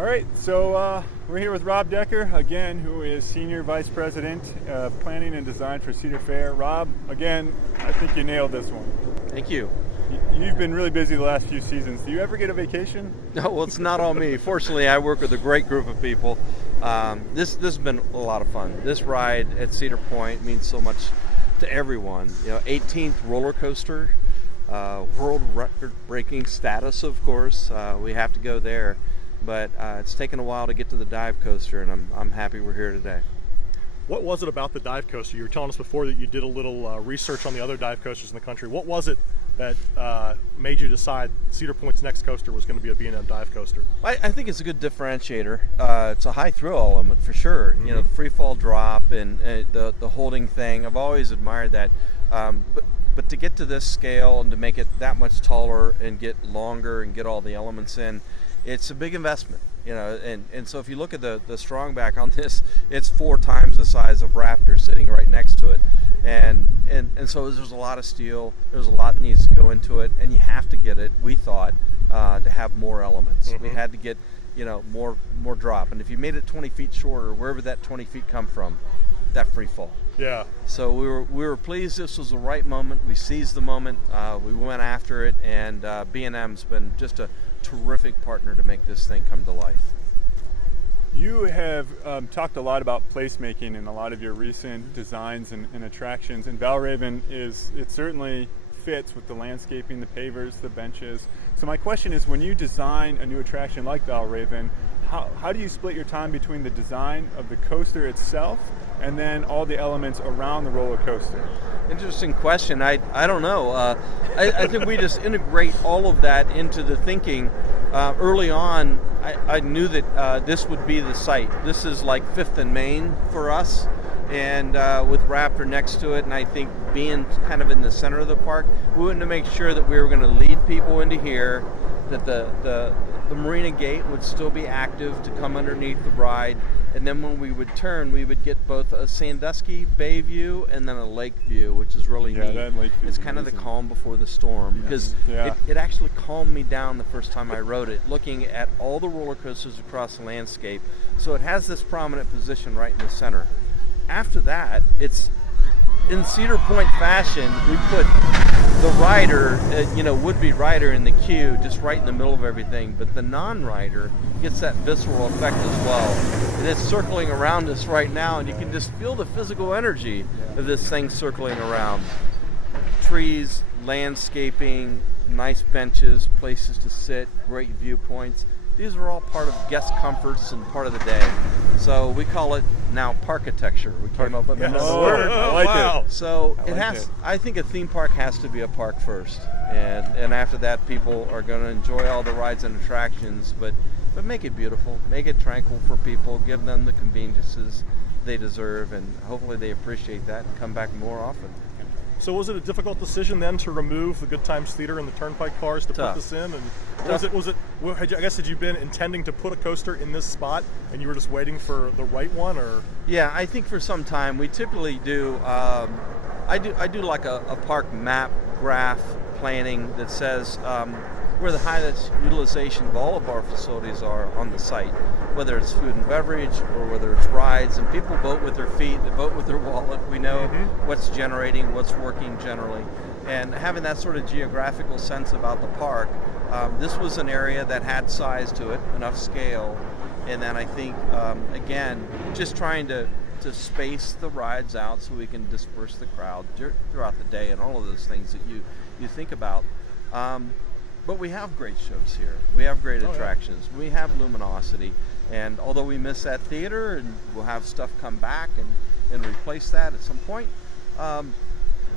All right, so we're here with Rob Decker, again, who is Senior Vice President of Planning and Design for Cedar Fair. Rob, again, I think you nailed this one. Thank you. You've been really busy the last few seasons. Do you ever get a vacation? No, well, it's not all me. Fortunately, I work with a great group of people. This has been a lot of fun. This ride at Cedar Point means so much to everyone. 18th roller coaster, world record-breaking status, of course. We have to go there, but it's taken a while to get to the dive coaster, and I'm happy we're here today. What was it about the dive coaster? You were telling us before that you did a little research on the other dive coasters in the country. What was it that made you decide Cedar Point's next coaster was going to be a B&M dive coaster? I think it's a good differentiator. It's a high thrill element for sure. Mm-hmm. The free fall drop and the holding thing. I've always admired that. But to get to this scale and to make it that much taller and get longer and get all the elements in, it's a big investment. And so if you look at the strong back on this, it's 4 times the size of Raptor sitting right next to it. And so there's a lot of steel, there's a lot that needs to go into it, and you have to get it, we thought, to have more elements. Mm-hmm. We had to get, more drop. And if you made it 20 feet shorter, where would that 20 feet come from? That free fall. Yeah. So we were pleased this was the right moment. We seized the moment, we went after it, and B&M's been just a terrific partner to make this thing come to life. You have talked a lot about placemaking in a lot of your recent designs and attractions, and Valravn it certainly fits with the landscaping, the pavers, the benches. So my question is, when you design a new attraction like Valravn, how do you split your time between the design of the coaster itself and then all the elements around the roller coaster? Interesting question. I don't know. I think we just integrate all of that into the thinking. Early on, I knew that this would be the site. This is like 5th and Main for us, and with Raptor next to it, and I think being kind of in the center of the park, we wanted to make sure that we were going to lead people into here, that the Marina Gate would still be active to come underneath the ride, and then when we would turn, we would get both a Sandusky Bay view and then a lake view, which is really neat. That lake view it's is kind of the amazing. calm before the storm, because it actually calmed me down the first time I rode it, looking at all the roller coasters across the landscape. So it has this prominent position right in the center. After that, it's in Cedar Point fashion, we put the rider, would-be rider in the queue, just right in the middle of everything, but the non-rider gets that visceral effect as well. And it's circling around us right now, and you can just feel the physical energy of this thing circling around. Trees, landscaping, nice benches, places to sit, great viewpoints. These are all part of guest comforts and part of the day. So we call it now Parkitecture. We came up with another word. I like it. So I I think a theme park has to be a park first. And after that, people are going to enjoy all the rides and attractions, but make it beautiful, make it tranquil for people, give them the conveniences they deserve, and hopefully they appreciate that and come back more often. So was it a difficult decision then to remove the Good Times Theater and the Turnpike cars to Tough. put this in? And had you been intending to put a coaster in this spot and you were just waiting for the right one, or? Yeah, I think for some time we typically do. I do like a park map graph planning that says where the highest utilization of all of our facilities are on the site, whether it's food and beverage or whether it's rides, and people vote with their feet, they vote with their wallet. We know what's generating, what's working generally, and having that sort of geographical sense about the park, this was an area that had size to it, enough scale, and then I think, again, just trying to space the rides out so we can disperse the crowd throughout the day and all of those things that you think about. But we have great shows here. We have great attractions. We have luminosity. And although we miss that theater, and we'll have stuff come back and replace that at some point,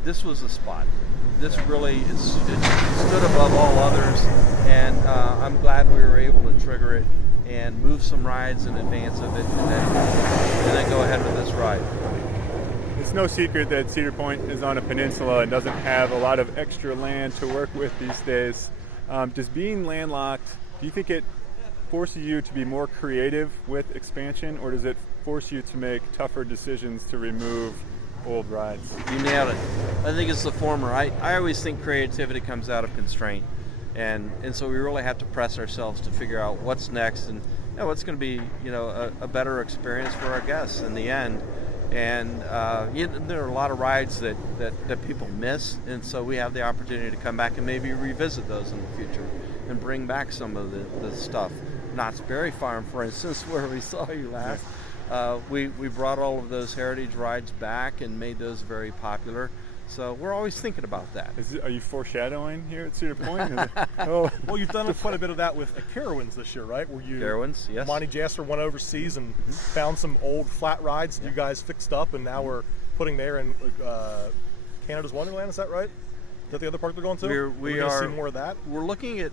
this was a spot. This really it stood above all others. And I'm glad we were able to trigger it and move some rides in advance of it, and then go ahead with this ride. It's no secret that Cedar Point is on a peninsula and doesn't have a lot of extra land to work with these days. Does being landlocked, do you think it forces you to be more creative with expansion, or does it force you to make tougher decisions to remove old rides? You nailed it. I think it's the former. I always think creativity comes out of constraint. And so we really have to press ourselves to figure out what's next and know, it's going to be, you know, a better experience for our guests in the end. And there are a lot of rides that people miss, and so we have the opportunity to come back and maybe revisit those in the future and bring back some of the stuff. Knott's Berry Farm, for instance, where we saw you last. We brought all of those heritage rides back and made those very popular. So we're always thinking about that. Are you foreshadowing here at Cedar Point? Oh. Well, you've done quite a bit of that with Carowinds this year, right? Where Carowinds, yes. Monty Jasper went overseas and found some old flat rides you guys fixed up, and now we're putting there in Canada's Wonderland. Is that right? Is that the other park they're going to? We're going to see more of that. We're looking at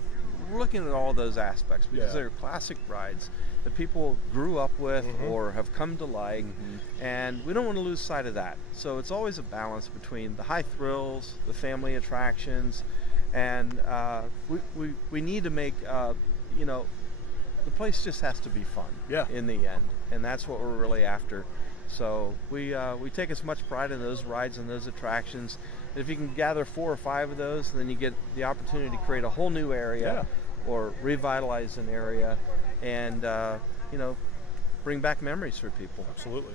all those aspects because they're classic rides that people grew up with or have come to like, and we don't want to lose sight of that. So it's always a balance between the high thrills, the family attractions, and we need to make you know, the place just has to be fun in the end, and that's what we're really after. So we take as much pride in those rides and those attractions. If you can gather 4 or 5 of those, then you get the opportunity to create a whole new area or revitalize an area, and you know, bring back memories for people. Absolutely.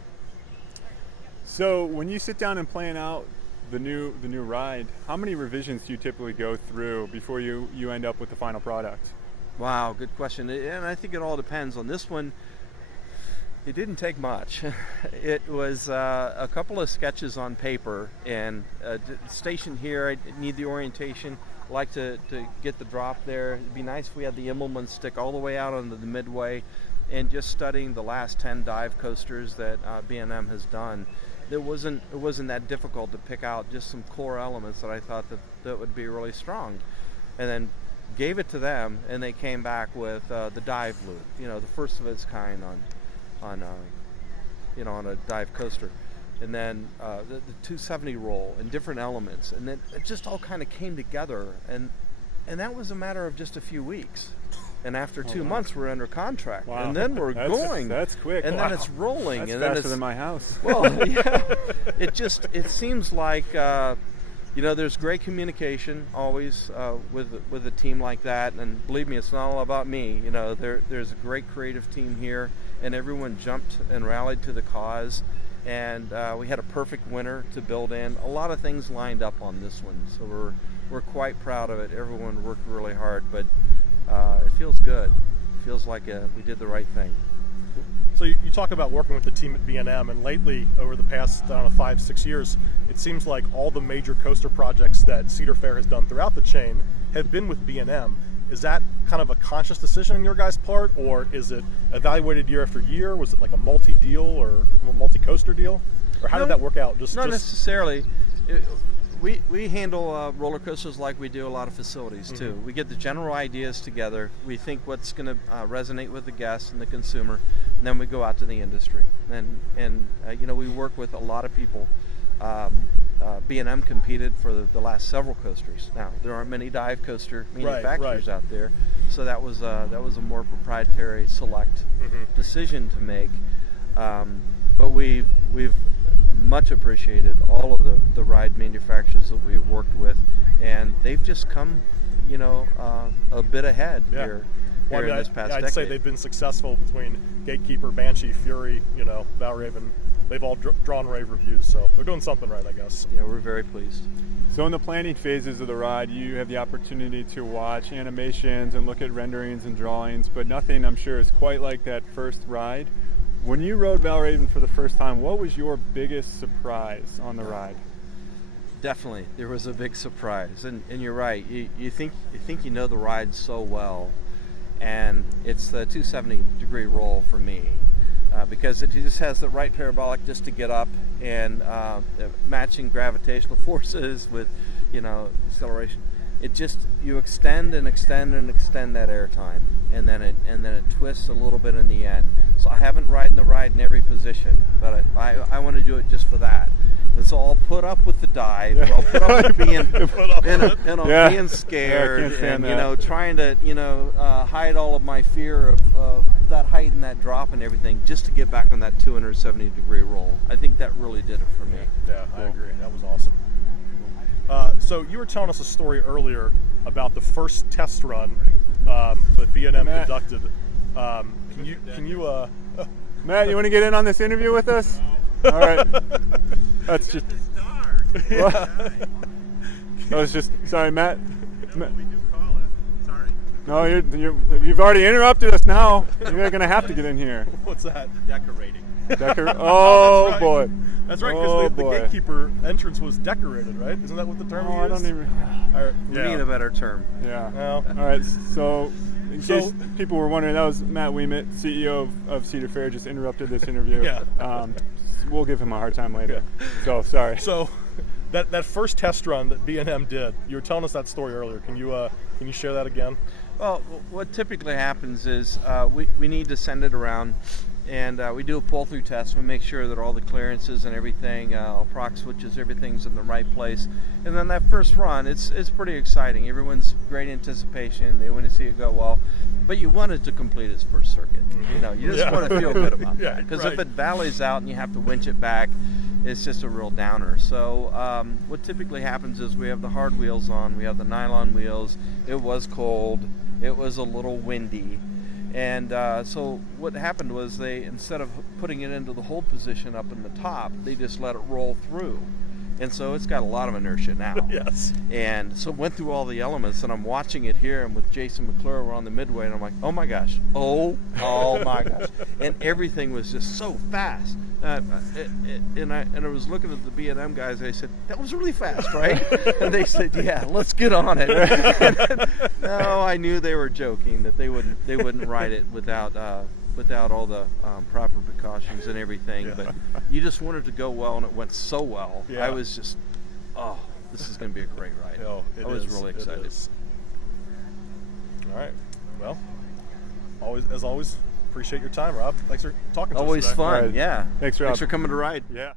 So when you sit down and plan out the new ride, how many revisions do you typically go through before you end up with the final product? Wow, good question. And I think it all depends. On this one, it didn't take much. It was a couple of sketches on paper, and station here, I need the orientation. I like to get the drop there. It'd be nice if we had the Immelman stick all the way out onto the midway, and just studying the last 10 dive coasters that B&M has done. It wasn't that difficult to pick out just some core elements that I thought that would be really strong, and then gave it to them, and they came back with the dive loop, you know, the first of its kind on a dive coaster, and then the 270 roll and different elements, and then it just all kind of came together, and that was a matter of just a few weeks. And after 2 months, we're under contract, and then we're going. That's quick. And then it's rolling. That's and faster then it's, than my house. Well, yeah. It seems like you know, there's great communication always with a team like that, and believe me, it's not all about me. You know, there's a great creative team here, and everyone jumped and rallied to the cause, and we had a perfect winter to build in. A lot of things lined up on this one, so we're quite proud of it. Everyone worked really hard, but it feels good. It feels like we did the right thing. So you talk about working with the team at B&M, and lately, over the past, I don't know, 5-6 years, it seems like all the major coaster projects that Cedar Fair has done throughout the chain have been with B&M. Is that kind of a conscious decision on your guys' part, or is it evaluated year after year? Was it like a multi-deal or a multi-coaster deal? Or how did that work out? Not necessarily. We handle roller coasters like we do a lot of facilities too. We get the general ideas together. We think what's going to resonate with the guest and the consumer, and then we go out to the industry. And you know, we work with a lot of people. B&M competed for the last several coasters. Now there aren't many dive coaster manufacturers out there, so that was a more proprietary select decision to make. But we've much appreciated all of the ride manufacturers that we've worked with, and they've just come, you know, a bit ahead here in this past decade. I'd say they've been successful between Gatekeeper, Banshee, Fury, you know, Valravn. They've all drawn rave reviews, so they're doing something right, I guess. Yeah, we're very pleased. So in the planning phases of the ride, you have the opportunity to watch animations and look at renderings and drawings, but nothing, I'm sure, is quite like that first ride. When you rode Valravn for the first time, what was your biggest surprise on the ride? Definitely, there was a big surprise, and you're right. You think you know the ride so well, and it's the 270-degree roll for me, because it just has the right parabolic just to get up, and matching gravitational forces with, you know, acceleration. It just, you extend and extend and extend that air time, and then it twists a little bit in the end. So I haven't ridden the ride in every position, but I want to do it just for that. And so I'll put up with the dive, and I'll put up with being scared, and you know, trying to, you know, hide all of my fear of that height and that drop and everything, just to get back on that 270-degree roll. I think that really did it for me. Yeah, I agree. That was awesome. So you were telling us a story earlier about the first test run that B&M conducted. Can you Matt, you want to get in on this interview with us? All right. That's just. That was just. Sorry, Matt. No, we do call it. Sorry. No, you've already interrupted us now. You're going to have to get in here. what's that? Decorating. Oh, right. boy. That's right, Oh, because the boy. gatekeeper entrance was decorated, right? Isn't that what the term Oh, I used? don't even. All right, We need a better term. Yeah. Well, All right. So, in So- case people were wondering, that was Matt Wiemet, CEO of Cedar Fair, just interrupted this interview. Yeah. We'll give him a hard time later. So, sorry. So that first test run that B&M did, you were telling us that story earlier. Can you share that again? Well, what typically happens is we need to send it around, and we do a pull-through test. We make sure that all the clearances and everything, all proc switches, everything's in the right place. And then that first run, it's pretty exciting. Everyone's great anticipation. They want to see it go well. But you want it to complete its first circuit. You know, you just want to feel good about Yeah, that. Because right. if it valleys out and you have to winch it back, it's just a real downer. So what typically happens is we have the hard wheels on, we have the nylon wheels. It was cold, it was a little windy, and so what happened was they, instead of putting it into the hold position up in the top, they just let it roll through. And so it's got a lot of inertia now. Yes. And so went through all the elements, and I'm watching it here, and with Jason McClure, we're on the midway, and I'm like, oh my gosh, oh my gosh. And everything was just so fast. And I was looking at the B&M guys, and I said, that was really fast, right? And they said, yeah, let's get on it. And then, no, I knew they were joking, that they wouldn't ride it without all the proper precautions and everything. Yeah. But you just wanted to go well, and it went so well. Yeah. I was just, oh, this is going to be a great ride. Oh, I was really excited. All right. Well, as always, appreciate your time, Rob. Thanks for talking to Always us today. fun, All right. yeah. Thanks, Rob. Thanks for coming to ride. Yeah.